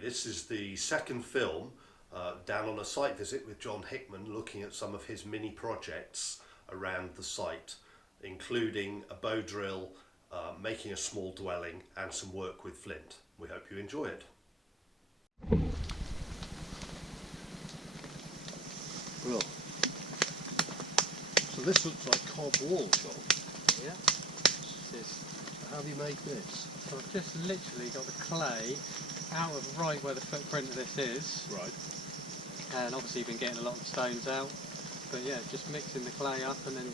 This is the second film down on a site visit with John Hickman, looking at some of his mini projects around the site, including a bow drill, making a small dwelling and some work with flint. We hope you enjoy it. Well, so this looks like cob wall, John. Yeah. How have you made this? So I've just literally got the clay out of right where the footprint of this is. Right. And obviously been getting a lot of stones out. But yeah, just mixing the clay up and then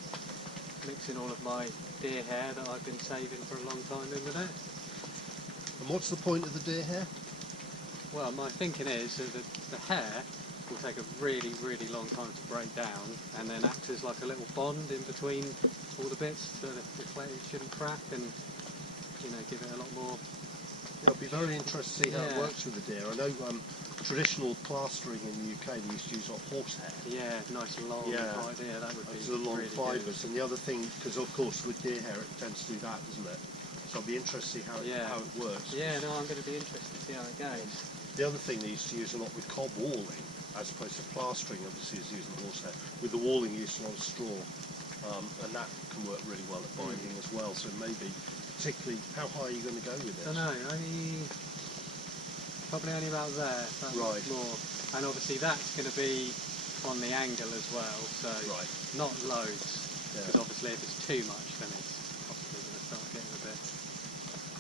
mixing all of my deer hair that I've been saving for a long time in with it. And what's the point of the deer hair? Well, my thinking is that the hair will take a really, really long time to break down and then acts as like a little bond in between all the bits so that the clay shouldn't crack and, you know, give it a lot more. Yeah, I'll be very interested to see how it works with the deer. I know traditional plastering in the UK they used to use horsehair. Yeah, nice long idea, that would be the long really fibres. good. And the other thing, because of course with deer hair it tends to do that, doesn't it? So I'll be interested to see how it works. Yeah, no, I'm going to be interested to see how it goes. The other thing they used to use a lot with cob walling, as opposed to plastering, obviously, is using horsehair. With the walling, you use a lot of straw, and that can work really well at binding as well. So maybe, particularly, how high are you going to go with this? I don't know, probably only about there. Right. More, and obviously that's going to be on the angle as well. So not loads, because obviously if it's too much, then it's possibly going to start getting a bit.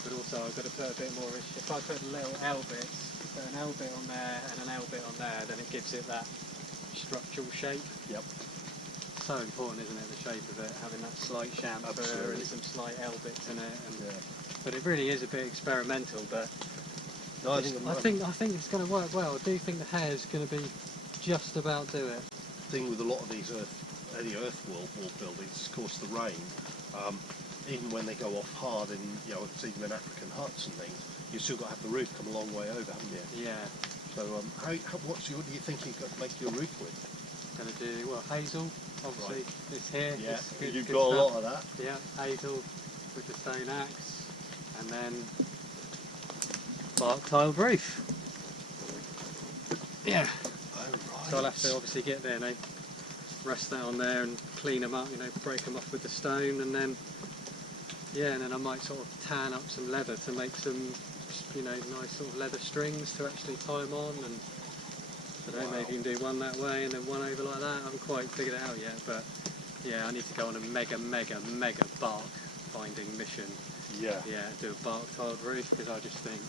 But also I've got to put a bit more. If I put little L bits. Put an L bit on there and an L bit on there, then it gives it that structural shape. Yep. So important, isn't it, the shape of it, having that slight chamfer and some slight L bits in it. And but it really is a bit experimental, but no, I think it's going to work well. I do think the hair's going to be just about do it. The thing with a lot of these earth wall buildings, of course, the rain. Even when they go off hard in, even in African huts and things, you've still got to have the roof come a long way over, haven't you? Yeah. So, what do you think you've got to make your roof with? Going to do, well, hazel, obviously, it's here. Yeah, you've got a lot of that. Yeah, hazel with the stone axe, and then bark tiled roof. Yeah. Oh, right. So I'll have to obviously get there, rest that on there and clean them up, break them off with the stone, and then and then I might sort of tan up some leather to make some, nice sort of leather strings to actually tie them on, and maybe you can do one that way and then one over like that. I haven't quite figured it out yet, but yeah, I need to go on a mega bark finding mission. Yeah. Yeah, do a bark tiled roof, because I just think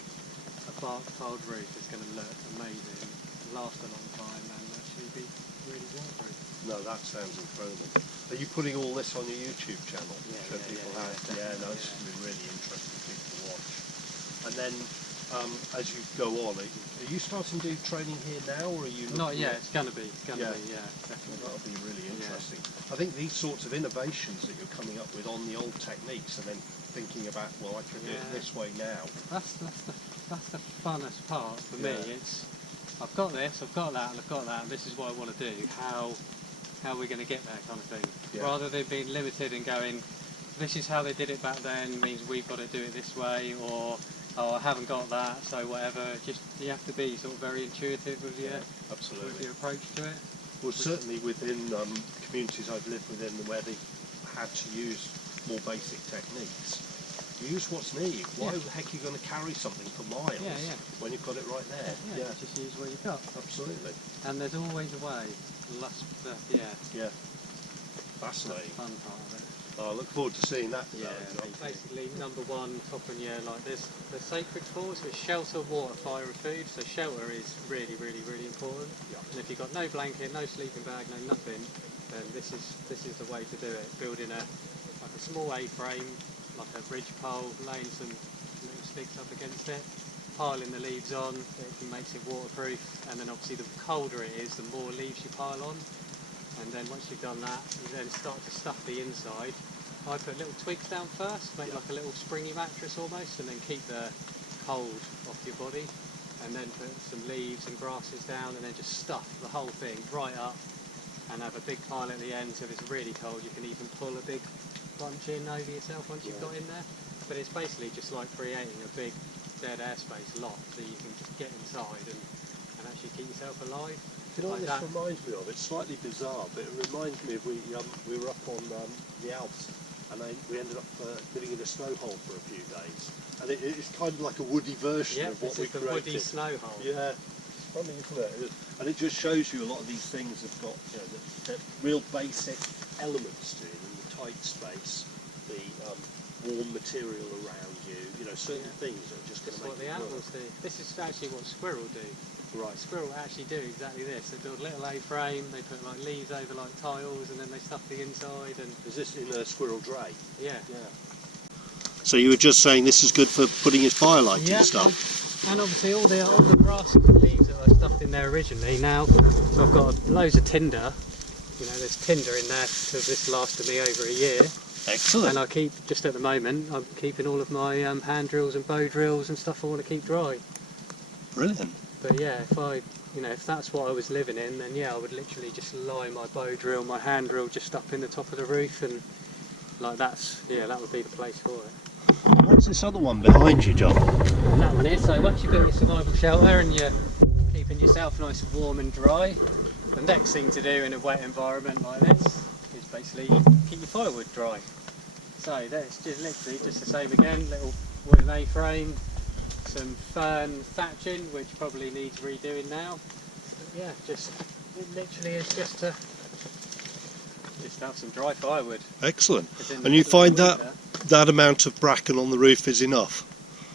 a bark tiled roof is going to look amazing, last a long time, and actually be really waterproof. No, that sounds incredible. Are you putting all this on your YouTube channel? Show people how? Yeah, no, it's going to be really interesting for people to watch. And then, as you go on, are you starting to do training here now, or are you? Not yet. It's going to be. Definitely. That'll be really interesting. I think these sorts of innovations that you're coming up with on the old techniques, and then thinking about, well, I can do it this way now. That's the funnest part for me. It's I've got this, I've got that, and I've got that, and this is what I want to do. How are we going to get there, kind of thing? Yeah. Rather than being limited and going, this is how they did it back then, means we've got to do it this way, or oh, I haven't got that, so whatever. Just you have to be sort of very intuitive with your approach to it. Well, certainly within communities I've lived within where they had to use more basic techniques, use what's near you. Why the heck are you going to carry something for miles when you've got it right there? Yeah, just use what you've got. Absolutely. And there's always a way. Fascinating. Fun part of it. I look forward to seeing that. Basically, number one, top and like there's the sacred cause, which shelter, water, fire, and food. So shelter is really important. Yeah. And if you've got no blanket, no sleeping bag, no nothing, then this is the way to do it. Building a small A-frame, like a ridge pole, laying some little sticks up against it, piling the leaves on. It makes it waterproof, and then obviously the colder it is, the more leaves you pile on. And then once you've done that, you then start to stuff the inside. I put little twigs down first, make like a little springy mattress almost, and then keep the cold off your body. And then put some leaves and grasses down, and then just stuff the whole thing right up, and have a big pile at the end. So if it's really cold, you can even pull a big bunch in over yourself once you've got in there. But it's basically just like creating a big dead airspace lot, so you can just get inside and actually keep yourself alive. You know what like this that. reminds me of? It's slightly bizarre, but it reminds me of we were up on the Alps, and we ended up living in a snow hole for a few days, and it's kind of like a woody version of what we this is the created. woody snow hole. Yeah, it's funny, isn't it? And it just shows you a lot of these things have got, you know, the real basic elements to it, and the tight space, the warm material around you, you know, certain things that are just going to make What the it animals do. This is actually what squirrel do. Right. Squirrel actually do exactly this. They build a little A-frame, they put like leaves over like tiles, and then they stuff the inside. And Is this in a squirrel dray? yeah. So you were just saying this is good for putting his firelight and stuff? And obviously all the grass and leaves that I stuffed in there originally. Now so I've got loads of tinder. You know, there's tinder in there because this lasted me over a year. Excellent. And I keep, just at the moment, I'm keeping all of my hand drills and bow drills and stuff I want to keep dry. Brilliant. But yeah, if that's what I was living in, then yeah, I would literally just lie my bow drill, my hand drill just up in the top of the roof, and like that would be the place for it. What's this other one behind you, John? And that one here, so once you've got your survival shelter and you're keeping yourself nice and warm and dry, the next thing to do in a wet environment like this is basically keep your firewood dry. So that's just literally just the same again, little wooden A-frame, some fern thatching which probably needs redoing now. But yeah, it literally is just to have some dry firewood. Excellent. And you find that amount of bracken on the roof is enough?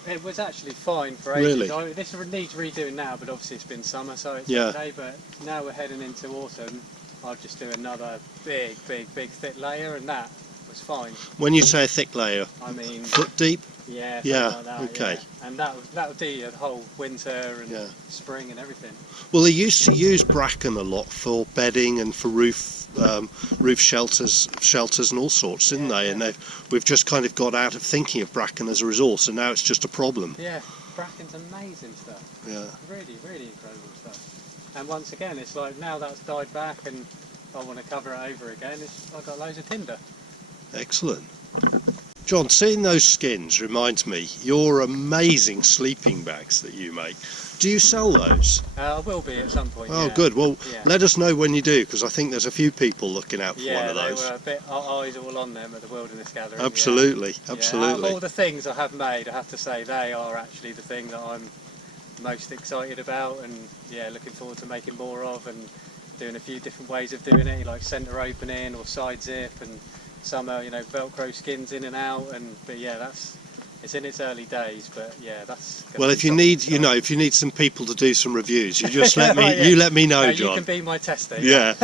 It was actually fine for ages. Really? This needs redoing now, but obviously it's been summer, so it's Yeah. okay. But now we're heading into autumn, I'll just do another big thick layer, and that was fine. When you say a thick layer, I mean, foot deep? yeah, Yeah, like that, okay. Yeah. And that would do the whole winter and Yeah. spring and everything. Well, they used to use bracken a lot for bedding and for roof shelters and all sorts, didn't they? Yeah. And we've just kind of got out of thinking of bracken as a resource, and now it's just a problem. Yeah, bracken's amazing stuff. Yeah. Really incredible stuff. And once again, it's like now that's died back and I want to cover it over again, I've got loads of tinder. Excellent. John, seeing those skins reminds me your amazing sleeping bags that you make. Do you sell those? I will be at some point. Oh, yeah. good. Well, Yeah. let us know when you do, because I think there's a few people looking out for one of Yeah, those. they were a bit eyes all on them at the Wilderness Gathering. Absolutely, Yeah. absolutely. Out of all the things I have made, I have to say they are actually the thing that I'm most excited about, and yeah, looking forward to making more of, and doing a few different ways of doing it, like centre opening or side zip, and some are, Velcro skins in and out, but yeah, it's in its early days, but yeah, that's. Well, if you need, if you need some people to do some reviews, you just let me, Yeah. you let me know, No, John. you can be my tester. Yeah.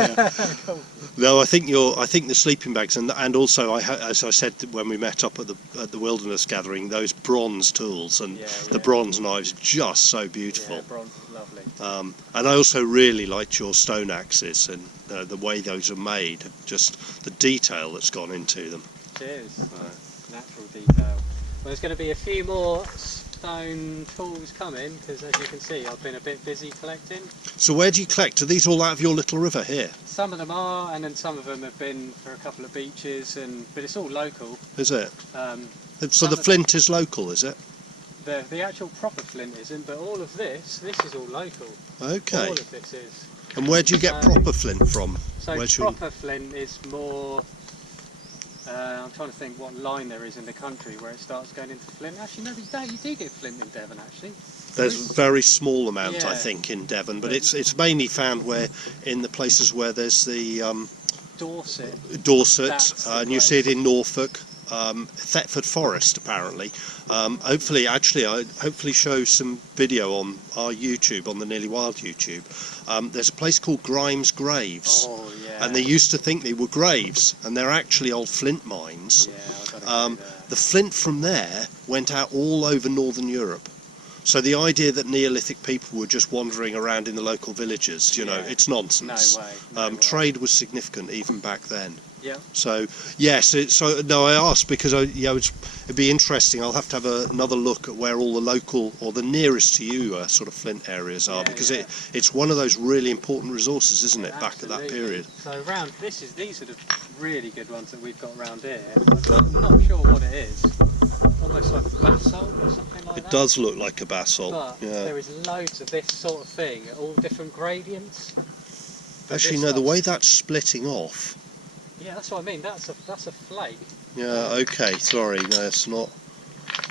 Cool. No, I think the sleeping bags, and also as I said when we met up at the Wilderness Gathering, those bronze tools and the bronze knives, just so beautiful. Yeah, bronze is lovely. And I also really liked your stone axes and the way those are made, just the detail that's gone into them. Cheers. Natural detail. Well, there's going to be a few more stone tools coming because, as you can see, I've been a bit busy collecting. So where do you collect? Are these all out of your little river here? Some of them are, and then some of them have been for a couple of beaches, but it's all local. Is it? So some the of flint is local, is it? The actual proper flint isn't, but all of this is all local. Okay. All of this is. And where do you get proper flint from? So Where's proper flint is more. I'm trying to think what line there is in the country where it starts going into flint. Actually, no, you do get flint in Devon, actually. There's a very small amount, I Yeah. think, in Devon, but it's mainly found in the places where there's the Dorset, That's the and you see it in Norfolk, Thetford Forest, apparently. Hopefully show some video on our YouTube, on the Nearly Wild YouTube. There's a place called Grimes Graves. Oh, yeah. And they used to think they were graves, and they're actually old flint mines. Yeah, I've got to go there. The flint from there went out all over Northern Europe. So the idea that Neolithic people were just wandering around in the local villages, it's nonsense. No way. Trade was significant even back then. Yeah. So yes, I asked because it'd be interesting. I'll have to have another look at where all the local or the nearest to you sort of flint areas are, because it's one of those really important resources, isn't it? Back at that period. So these are the really good ones that we've got around here. I'm not sure what it is. almost like basalt or something like that. It does look like a basalt. But Yeah. there is loads of this sort of thing at all different gradients. But Actually, this no, the stuff's- way that's splitting off. Yeah, that's what I mean. That's a flake. Yeah, okay, sorry, no, it's not. I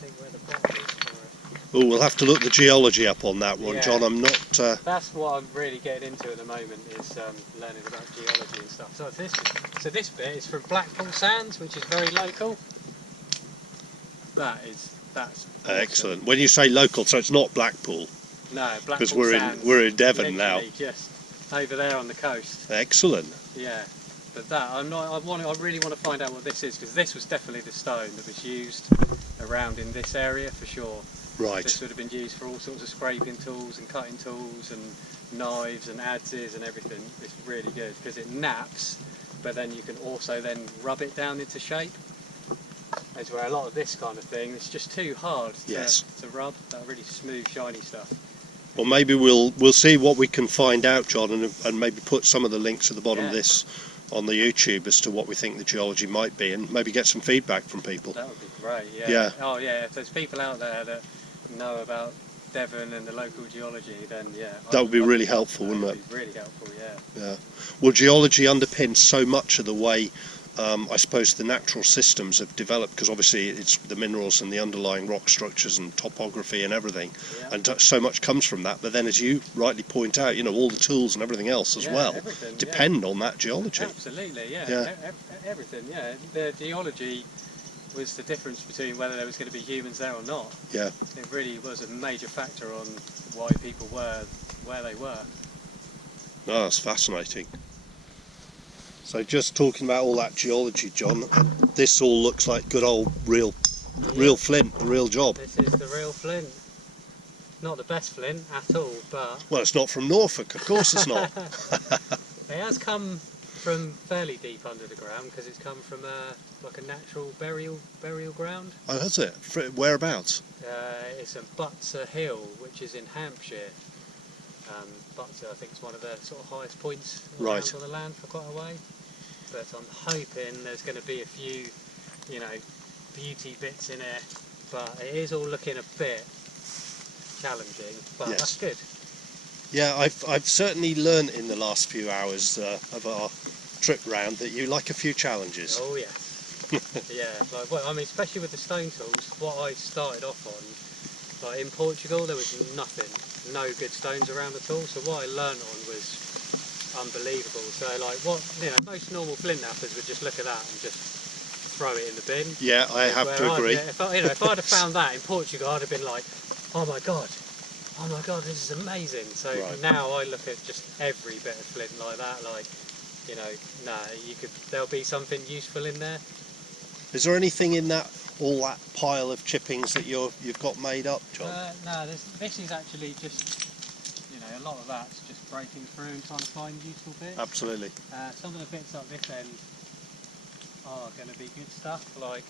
think where the bottom is for it. Oh, we'll have to look the geology up on that one, Yeah. John. I'm not. That's what I'm really getting into at the moment, is learning about geology and stuff. So this bit is from Blackpool Sands, which is very local. That's awesome. Excellent. When you say local, so it's not Blackpool, No, Blackpool because Sands. we're in Devon now. Literally just over there on the coast. Excellent. Yeah, but that I really want to find out what this is, because this was definitely the stone that was used around in this area for sure. Right. This would have been used for all sorts of scraping tools and cutting tools and knives and adzes and everything. It's really good because it naps, but then you can also then rub it down into shape. That's where a lot of this kind of thing, it's just too hard to rub, that really smooth, shiny stuff. Well, maybe we'll see what we can find out, John, and maybe put some of the links at the bottom of this on the YouTube as to what we think the geology might be, and maybe get some feedback from people. That would be great, yeah. Yeah. Oh yeah, if there's people out there that know about Devon and the local geology, then yeah. That would be really helpful, wouldn't it? That would be really helpful, yeah. Yeah. Well, geology underpins so much of the way I suppose the natural systems have developed, because obviously it's the minerals and the underlying rock structures and topography and everything, and so much comes from that. But then, as you rightly point out, you know, all the tools and everything else as well depend on that geology. Absolutely, yeah. Everything, yeah. The geology was the difference between whether there was going to be humans there or not. Yeah. It really was a major factor on why people were where they were. Oh, that's fascinating. So just talking about all that geology, John, this all looks like good old real flint, the real job. This is the real flint. Not the best flint at all, but... Well, it's not from Norfolk, of course it's not. It has come from fairly deep under the ground, because it's come from like a natural burial ground. Oh, has it? Whereabouts? It's in Butser Hill, which is in Hampshire. Butser, I think, is one of the sort of highest points around on the land for quite a way. But I'm hoping there's going to be a few, you know, beauty bits in it. But it is all looking a bit challenging, but that's good. Yeah, I've certainly learned in the last few hours of our trip round that you like a few challenges. Oh yeah. Yeah, like, well, I mean, especially with the stone tools, what I started off on, like in Portugal, there was nothing, no good stones around at all. So what I learned on was unbelievable. So like, what, you know, most normal flint knappers would just look at that and just throw it in the bin. Yeah, I have to agree. If I'd have found that in Portugal, I'd have been like, oh my god, this is amazing. So now I look at just every bit of flint like that, like, you know, there'll be something useful in there. Is there anything in all that pile of chippings that you've got made up, John? No, this is actually just, you know, a lot of that's just breaking through and trying to find useful bits. Absolutely. Some of the bits up this end are going to be good stuff, like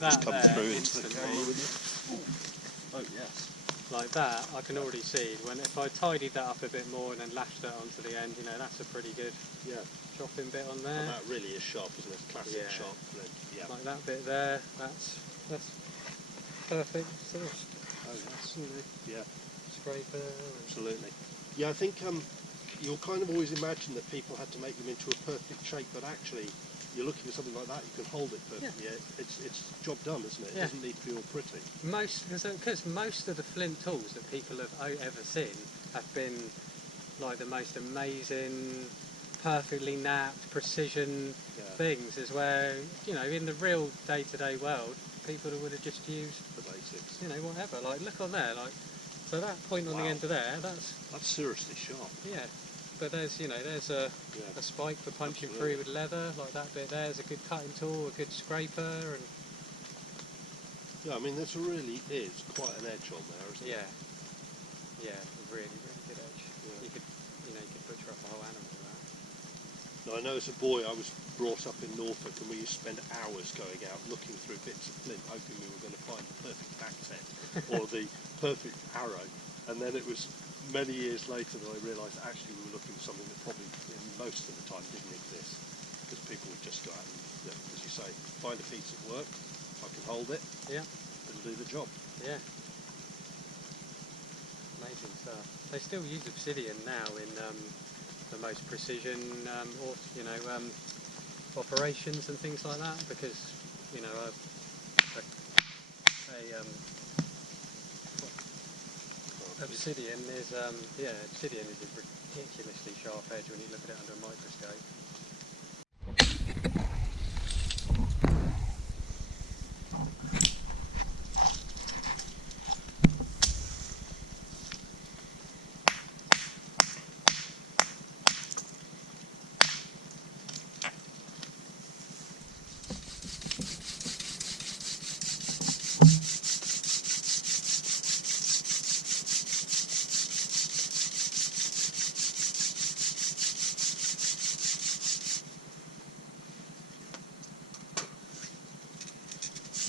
that. Just come there, through into the camera with you. Oh yes. Like that, I can already see. If I tidied that up a bit more and then lashed that onto the end, you know, that's a pretty good chopping bit on there. Well, that really is sharp, isn't it? Classic sharp flint. Yeah. Like that bit there, that's perfect. Oh yes. Yeah. Scraper. Absolutely. Yeah, I think you'll kind of always imagine that people had to make them into a perfect shape, but actually, you're looking at something like that, you can hold it perfectly. Yeah. It's job done, isn't it? It doesn't need to be all pretty. Because most of the flint tools that people have ever seen have been like the most amazing, perfectly napped, precision things. Is where, you know, in the real day-to-day world, people would have just used the basics. You know, whatever. Like, look on there. Like, so that point on the end of there, that's seriously sharp. Yeah. But there's, you know, there's a spike for punching through with leather, like that bit there's a good cutting tool, a good scraper, and... Yeah, I mean, there really is quite an edge on there, isn't it? Yeah, a really, really good edge. Yeah. You could butcher up a whole animal with that. Now, I know as a boy I was brought up in Norfolk, and we used to spend hours going out looking through bits of flint, hoping we were going to find the perfect back tip or the perfect arrow, and then it was many years later that I realised actually we were looking for something that probably most of the time didn't exist, because people would just go out and, as you say, find a piece that worked, I can hold it. Yeah. It'll do the job. Yeah. Amazing stuff. They still use obsidian now in the most precision, operations and things like that, because obsidian is obsidian is a ridiculously sharp edge when you look at it under a microscope.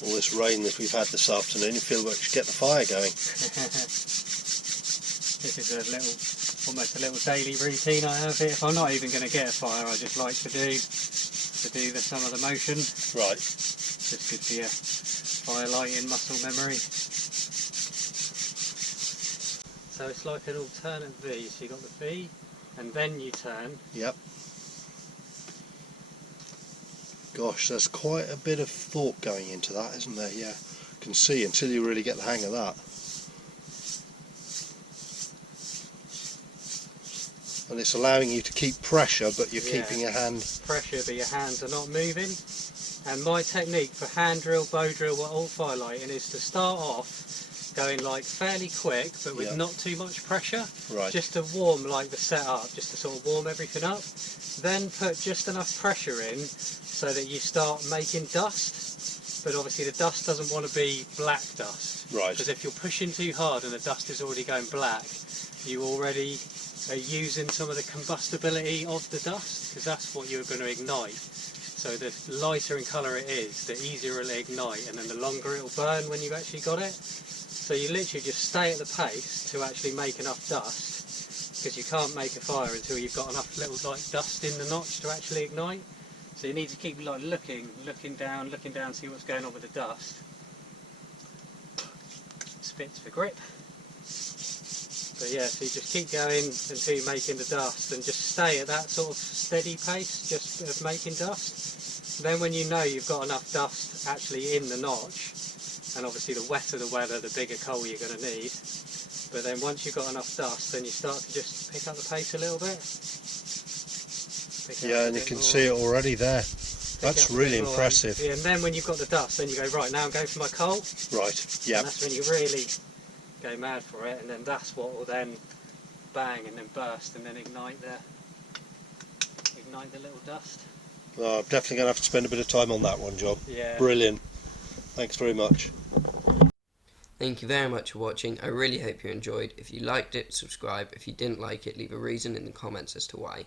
All this rain that we've had this afternoon, you feel we should get the fire going. This is almost a little daily routine I have here. If I'm not even going to get a fire, I just like to do some of the motion. Right. Just good for your fire lighting muscle memory. So it's like an alternate V. So you got the V, and then you turn. Yep. Gosh, there's quite a bit of thought going into that, isn't there? Yeah, you can see until you really get the hang of that. And it's allowing you to keep pressure, but you're keeping your hand... Pressure, but your hands are not moving. And my technique for hand drill, bow drill, all fire lighting is to start off going like fairly quick, but with not too much pressure. Right. Just to warm like the setup, just to sort of warm everything up. Then put just enough pressure in so that you start making dust, but obviously the dust doesn't want to be black dust. Right. Because if you're pushing too hard and the dust is already going black, you already are using some of the combustibility of the dust, because that's what you're going to ignite. So the lighter in colour it is, the easier it'll ignite, and then the longer it'll burn when you've actually got it. So you literally just stay at the pace to actually make enough dust, because you can't make a fire until you've got enough little like dust in the notch to actually ignite. So you need to keep like looking down, see what's going on with the dust. Spits for grip. But yeah, so you just keep going until you're making the dust, and just stay at that sort of steady pace, just of making dust. And then when you know you've got enough dust actually in the notch, and obviously the wetter the weather, the bigger coal you're going to need. But then once you've got enough dust, then you start to just pick up the pace a little bit. Yeah, and you can see it already there. That's really impressive. Yeah, and then when you've got the dust, then you go, right, now I'm going for my coal. Right, yeah. And that's when you really go mad for it, and then that's what will then bang and then burst and then ignite the little dust. Well, I'm definitely going to have to spend a bit of time on that one, John. Yeah. Brilliant. Thanks very much. Thank you very much for watching. I really hope you enjoyed. If you liked it, subscribe. If you didn't like it, leave a reason in the comments as to why.